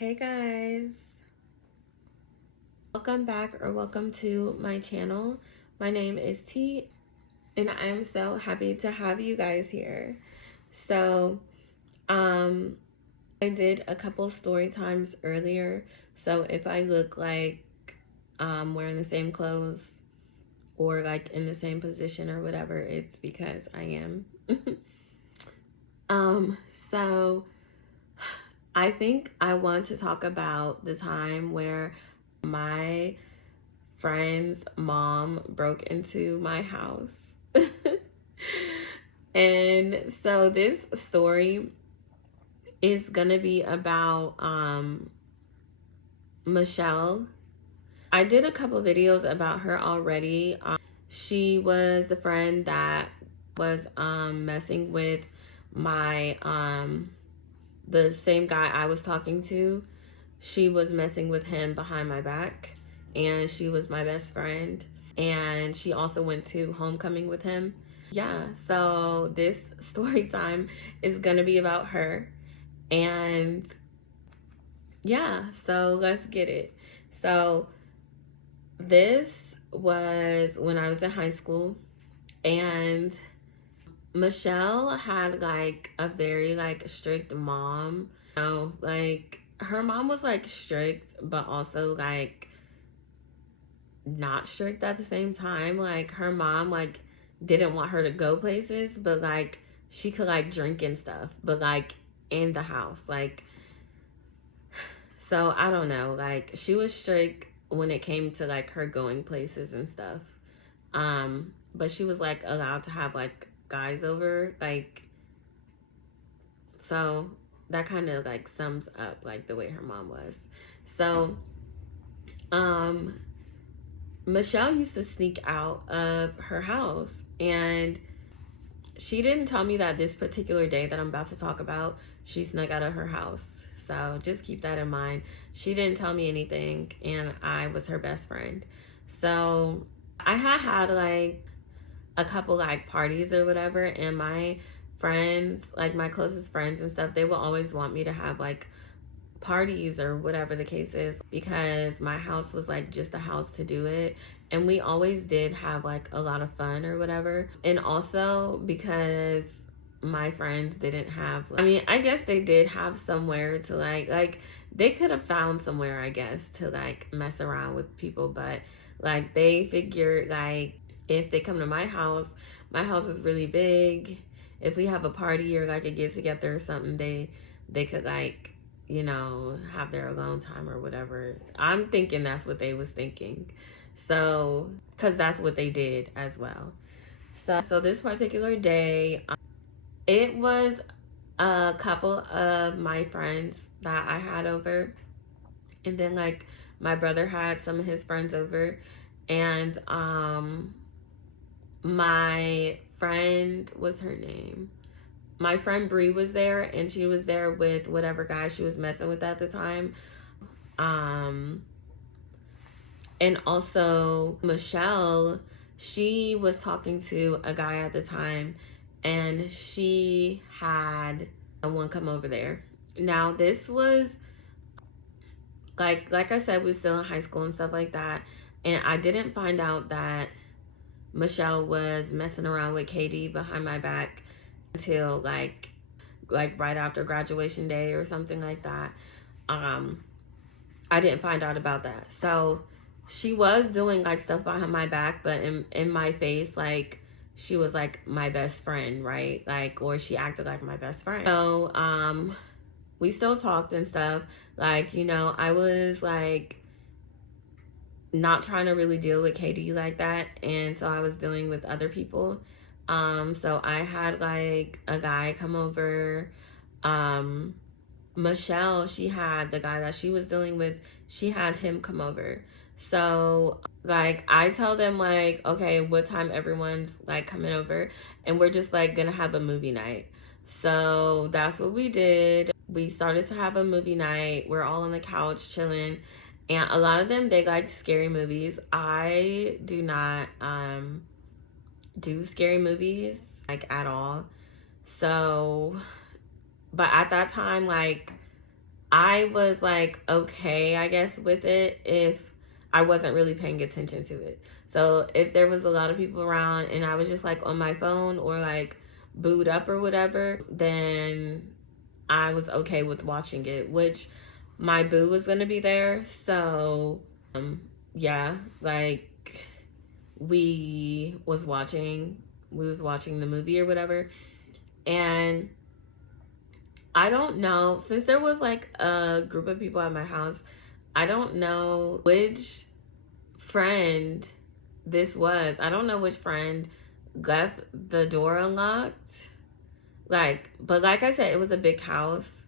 Hey guys, welcome back or welcome to my channel. My name is T and I'm so happy to have you guys here. So I did a couple story times earlier, so if I look like wearing the same clothes or like in the same position or whatever, it's because I am. So I think I want to talk about the time where my friend's mom broke into my house. And so this story is gonna be about Michelle. I did a couple videos about her already. She was the friend that was messing with my the same guy I was talking to. She was messing with him behind my back, and she was my best friend, and she also went to homecoming with him. Yeah, so this story time is gonna be about her. And yeah, so let's get it. So this was when I was in high school, and Michelle had like a very like strict mom. You know, like her mom was like strict but also like not strict at the same time. Like her mom like didn't want her to go places, but like she could like drink and stuff, but like in the house. Like, so I don't know, like she was strict when it came to like her going places and stuff. But she was like allowed to have like guys over, like, so that kind of like sums up like the way her mom was. So Michelle used to sneak out of her house, and she didn't tell me that this particular day that I'm about to talk about, she snuck out of her house. So just keep that in mind. She didn't tell me anything, and I was her best friend. So I had like a couple like parties or whatever, and my friends, like my closest friends and stuff, they will always want me to have like parties or whatever the case is, because my house was like just a house to do it, and we always did have like a lot of fun or whatever. And also because my friends didn't have, I mean, I guess they did have somewhere to like they could have found somewhere, I guess, to like mess around with people, but like they figured like if they come to my house is really big. If we have a party or like a get together or something, they could like, you know, have their alone time or whatever. I'm thinking that's what they was thinking. So, because that's what they did as well. So this particular day, it was a couple of my friends that I had over. And then like my brother had some of his friends over. And my friend, what's her name? My friend Bree was there, and she was there with whatever guy she was messing with at the time. And also Michelle, she was talking to a guy at the time, and she had someone come over there. Now this was like I said, we still in high school and stuff like that, and I didn't find out that Michelle was messing around with Katie behind my back until like right after graduation day or something like that. I didn't find out about that. So she was doing like stuff behind my back, but in my face, like she was like my best friend, right? Like, or she acted like my best friend. So we still talked and stuff. Like, you know, I was like not trying to really deal with Katie like that, and so I was dealing with other people. So I had like a guy come over. Michelle, she had the guy that she was dealing with, she had him come over. So like I tell them like, okay, what time everyone's like coming over, and we're just like gonna have a movie night. So that's what we did. We started to have a movie night. We're all on the couch chilling, and a lot of them, they like scary movies. I do not do scary movies like at all. So, but at that time, like I was like, okay, I guess, with it if I wasn't really paying attention to it. So if there was a lot of people around and I was just like on my phone or like booed up or whatever, then I was okay with watching it, which my boo was going to be there. So, yeah, like we was watching the movie or whatever. And I don't know, since there was like a group of people at my house, I don't know which friend this was. I don't know which friend left the door unlocked. Like, but like I said, it was a big house.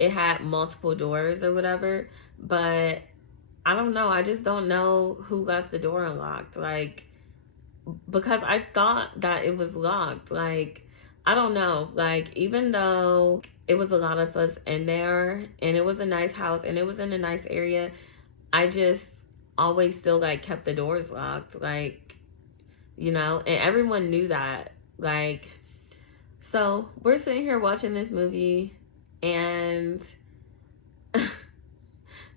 It had multiple doors or whatever. But I don't know. I just don't know who left the door unlocked. Like, because I thought that it was locked. Like, I don't know. Like, even though it was a lot of us in there and it was a nice house and it was in a nice area, I just always still like kept the doors locked. Like, you know, and everyone knew that. Like, so we're sitting here watching this movie and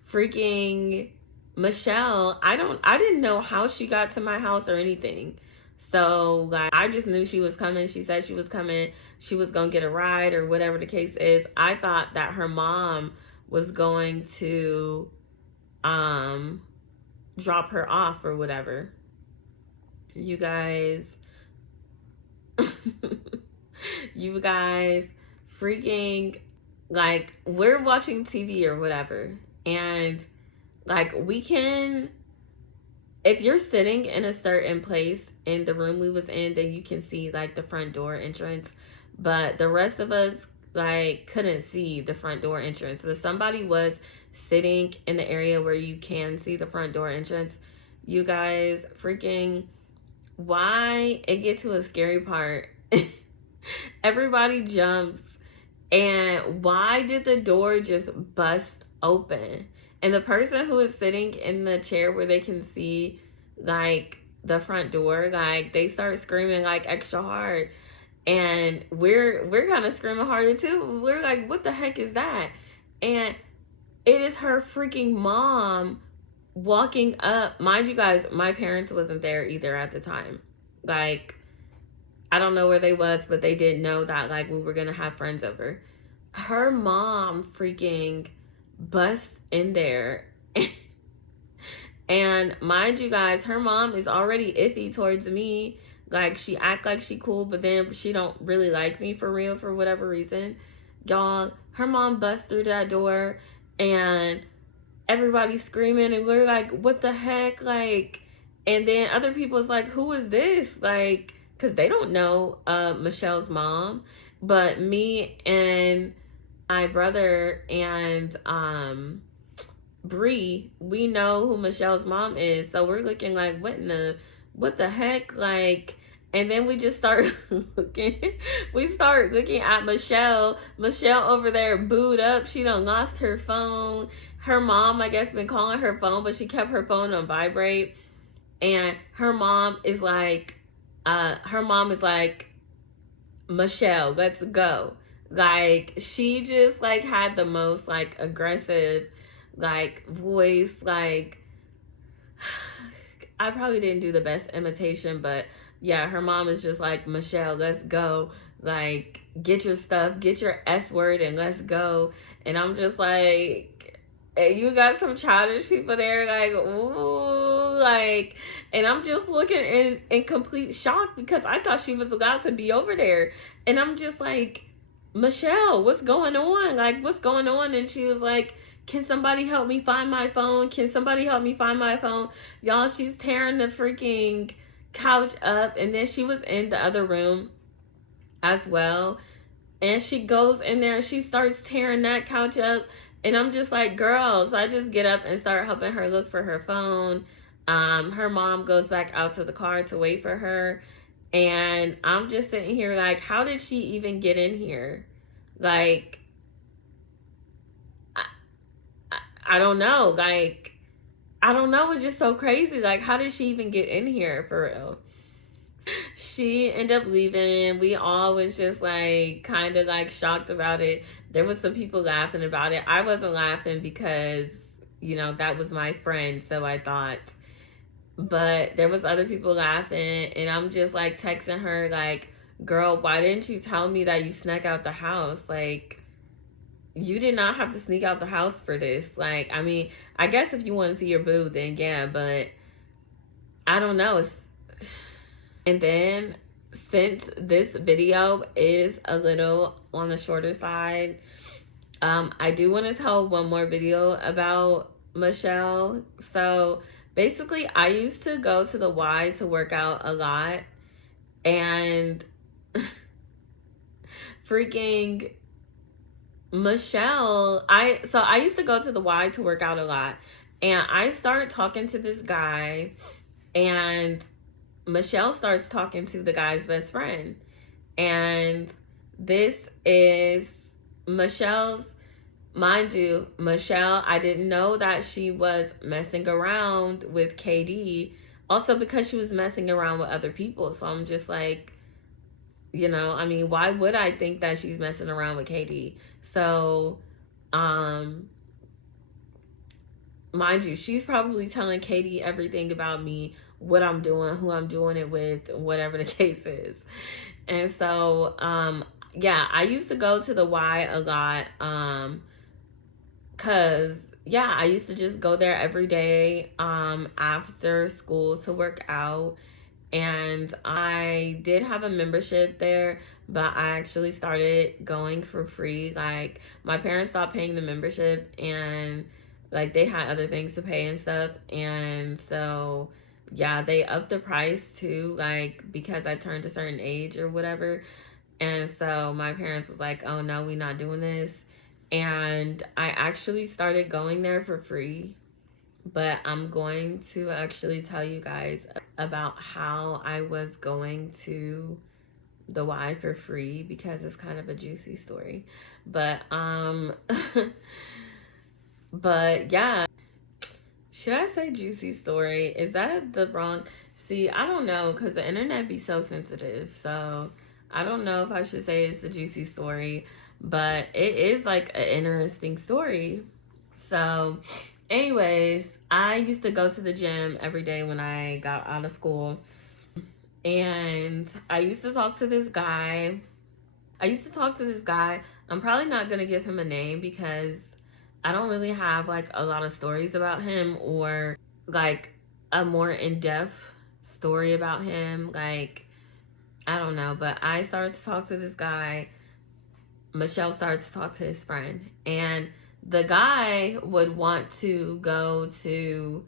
freaking Michelle, I didn't know how she got to my house or anything. So like I just knew she was coming. She said she was coming. She was going to get a ride or whatever the case is. I thought that her mom was going to drop her off or whatever. You guys you guys freaking, like, we're watching TV or whatever, and like we can, if you're sitting in a certain place in the room we was in, then you can see like the front door entrance, but the rest of us like couldn't see the front door entrance. But somebody was sitting in the area where you can see the front door entrance. You guys freaking, why it get to a scary part, everybody jumps, and why did the door just bust open? And the person who is sitting in the chair where they can see like the front door, like they start screaming like extra hard, and we're kind of screaming harder too. We're like, what the heck is that? And it is her freaking mom walking up. Mind you guys, my parents wasn't there either at the time. Like, I don't know where they was, but they didn't know that like we were gonna have friends over. Her mom freaking bust in there. And mind you guys, her mom is already iffy towards me. Like, she act like she cool, but then she don't really like me for real for whatever reason. Y'all, her mom bust through that door and everybody's screaming and we're like, what the heck? Like, and then other people's like, who is this? Like, because they don't know Michelle's mom. But me and my brother and Bree, we know who Michelle's mom is. So we're looking like, what the heck? Like, and then we just start looking. We start looking at Michelle. Michelle over there booed up. She done lost her phone. Her mom, I guess, been calling her phone, but she kept her phone on vibrate. And her mom is like, Michelle, let's go. Like, she just like had the most like aggressive like voice. Like, I probably didn't do the best imitation, but yeah, her mom is just like, Michelle, let's go. Like, get your stuff, get your S word, and let's go. And I'm just like, hey, you got some childish people there, like, ooh, like, and I'm just looking in complete shock because I thought she was allowed to be over there. And I'm just like, Michelle, what's going on? Like, what's going on? And she was like, can somebody help me find my phone? Can somebody help me find my phone? Y'all, she's tearing the freaking couch up. And then she was in the other room as well. And she goes in there and she starts tearing that couch up. And I'm just like, girl. So I just get up and start helping her look for her phone. Her mom goes back out to the car to wait for her. And I'm just sitting here like, how did she even get in here? Like, I don't know. Like, I don't know. It's just so crazy. Like, how did she even get in here for real? She ended up leaving. We all was just like kind of like shocked about it. There was some people laughing about it. I wasn't laughing because, you know, that was my friend, so I thought. But there was other people laughing, and I'm just like texting her like, "Girl, why didn't you tell me that you snuck out the house? Like, you did not have to sneak out the house for this. Like, I mean, I guess if you want to see your boo, then yeah, but I don't know. And then, since this video is a little on the shorter side, I do want to tell one more video about Michelle. So basically, I used to go to the Y to work out a lot, and freaking Michelle, I used to go to the Y to work out a lot, and I started talking to this guy, and Michelle starts talking to the guy's best friend. And this is Michelle's, mind you, Michelle, I didn't know that she was messing around with KD, also because she was messing around with other people. So I'm just like, you know, I mean, why would I think that she's messing around with KD? So, mind you, she's probably telling KD everything about me, what I'm doing, who I'm doing it with, whatever the case is. And so, yeah, I used to go to the Y a lot, cause yeah, I used to just go there every day, after school to work out. And I did have a membership there, but I actually started going for free. Like, my parents stopped paying the membership, and like they had other things to pay and stuff. And so yeah, they upped the price too, like because I turned a certain age or whatever. And so my parents was like, "Oh no, we not doing this." And I actually started going there for free. But I'm going to actually tell you guys about how I was going to the Y for free, because it's kind of a juicy story. But but yeah, should I say juicy story? Is that the wrong? See, I don't know, because the internet be so sensitive. So I don't know if I should say it's a juicy story, but it is like an interesting story. So anyways, I used to go to the gym every day when I got out of school. And I used to talk to this guy. I'm probably not going to give him a name because I don't really have like a lot of stories about him, or like a more in-depth story about him. Like, I don't know, but I started to talk to this guy. Michelle started to talk to his friend, and the guy would want to go to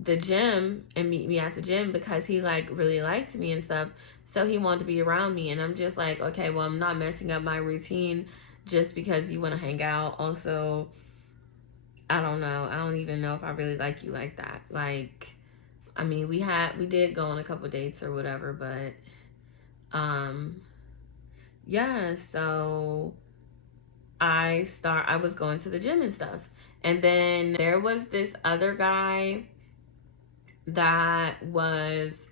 the gym and meet me at the gym because he like really liked me and stuff. So he wanted to be around me, and I'm just like, okay, well, I'm not messing up my routine just because you want to hang out. Also, I don't know. I don't even know if I really like you like that. Like, I mean, we did go on a couple dates or whatever, but yeah, so I was going to the gym and stuff. And then there was this other guy that was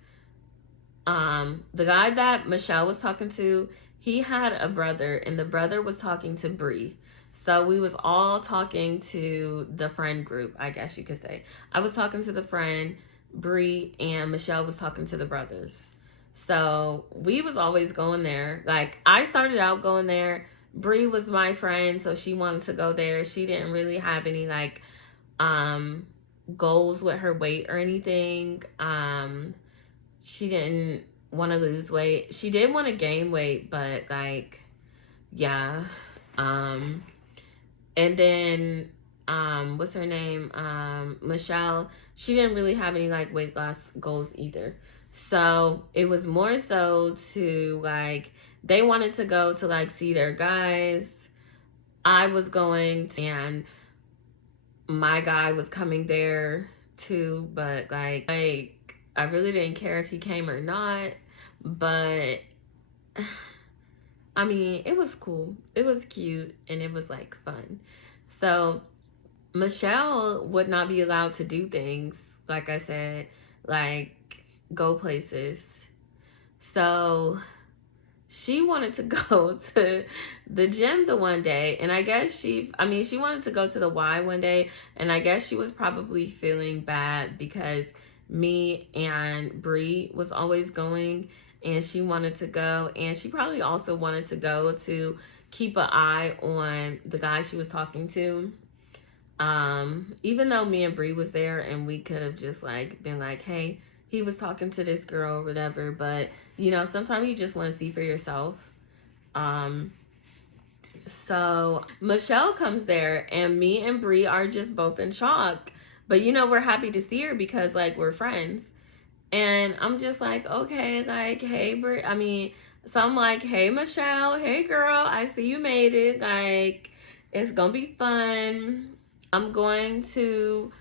the guy that Michelle was talking to. He had a brother, and the brother was talking to Bree. So we was all talking to the friend group, I guess you could say. I was talking to the friend, Bree, and Michelle was talking to the brothers. So we was always going there. Like, I started out going there. Bree was my friend, so she wanted to go there. She didn't really have any like goals with her weight or anything. She didn't want to lose weight. She did want to gain weight, but like, yeah. And then what's her name? Michelle. She didn't really have any like weight loss goals either. So it was more so to like, they wanted to go to like see their guys. I was going to, and my guy was coming there too, but like I really didn't care if he came or not. But I mean, it was cool. It was cute, and it was like fun. So Michelle would not be allowed to do things, like I said, like go places. So she wanted to go to the gym the one day, and I guess she wanted to go to the Y one day, and I guess she was probably feeling bad because me and Bree was always going, and she wanted to go, and she probably also wanted to go to keep an eye on the guy she was talking to. Even though me and Bree was there, and we could have just like been like, hey, he was talking to this girl or whatever, but you know, sometimes you just want to see for yourself. So Michelle comes there, and me and Bree are just both in shock, but you know, we're happy to see her because like we're friends. And I'm just like, okay, like, hey Bree, so I'm like, hey Michelle, hey girl, I see you made it, like it's gonna be fun. I'm going to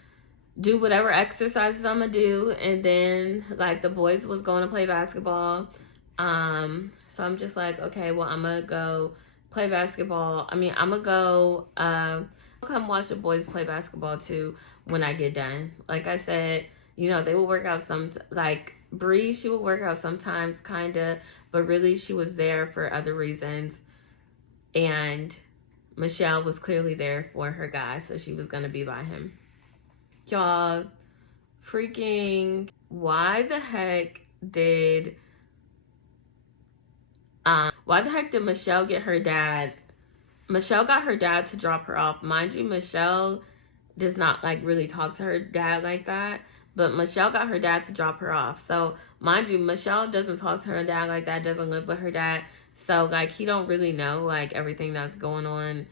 do whatever exercises I'm gonna do, and then like the boys was going to play basketball. So I'm just like, okay, well, I'm gonna go play basketball. I'm gonna go come watch the boys play basketball too when I get done. Like I said, you know, they will work out like Bree, she would work out sometimes kinda, but really she was there for other reasons. And Michelle was clearly there for her guy, so she was gonna be by him. Y'all, freaking, why the heck did Michelle get her dad? Michelle got her dad to drop her off. Mind you, Michelle does not like really talk to her dad like that, but Michelle got her dad to drop her off. So mind you, Michelle doesn't talk to her dad like that, doesn't live with her dad. So like he don't really know like everything that's going on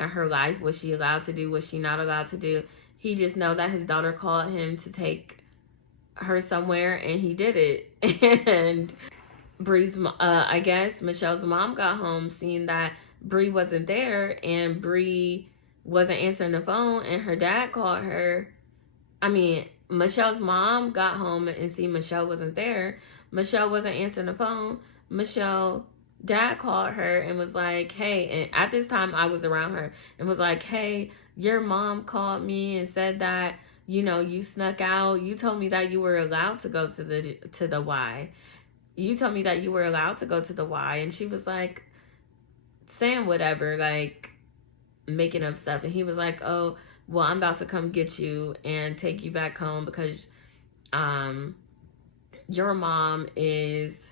in her life. Was she allowed to do? Was she not allowed to do? He just know that his daughter called him to take her somewhere, and he did it. And Bree's, I guess Michelle's mom got home, seeing that Bree wasn't there, and Bree wasn't answering the phone, and her dad called her. Michelle's mom got home and see Michelle wasn't there. Michelle wasn't answering the phone. Michelle dad called her and was like, hey, and at this time I was around her, and was like, hey, your mom called me and said that, you know, you snuck out. You told me that you were allowed to go to the Y. You told me that you were allowed to go to the Y. And she was like saying whatever, like making up stuff. And he was like, oh, well, I'm about to come get you and take you back home because your mom is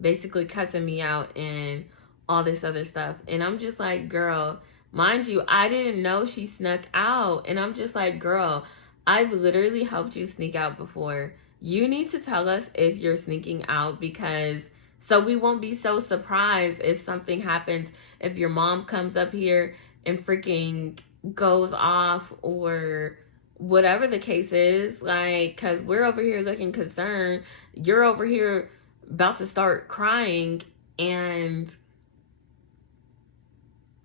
basically cussing me out and all this other stuff. And I'm just like, girl, mind you, I didn't know she snuck out. And I'm just like, girl, I've literally helped you sneak out before. You need to tell us if you're sneaking out, because so we won't be so surprised if something happens, if your mom comes up here and freaking goes off or whatever the case is. Like, because we're over here looking concerned, you're over here about to start crying, and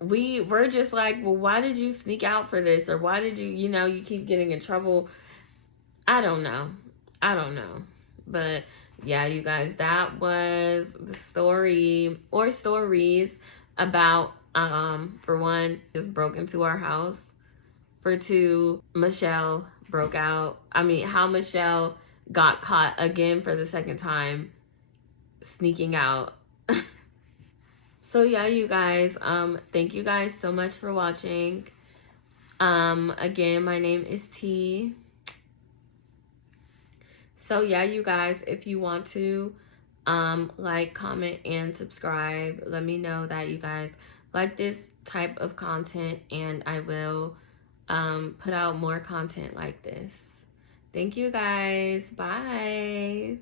we're just like, well, why did you sneak out for this? Or why did you keep getting in trouble? I don't know. But yeah, you guys, that was the story or stories about, for one, just broke into our house. For two, Michelle broke out. How Michelle got caught again for the second time sneaking out. So yeah, you guys, thank you guys so much for watching. Again, my name is T. So yeah, you guys, if you want to like, comment, and subscribe, let me know that you guys like this type of content, and I will put out more content like this. Thank you guys. Bye.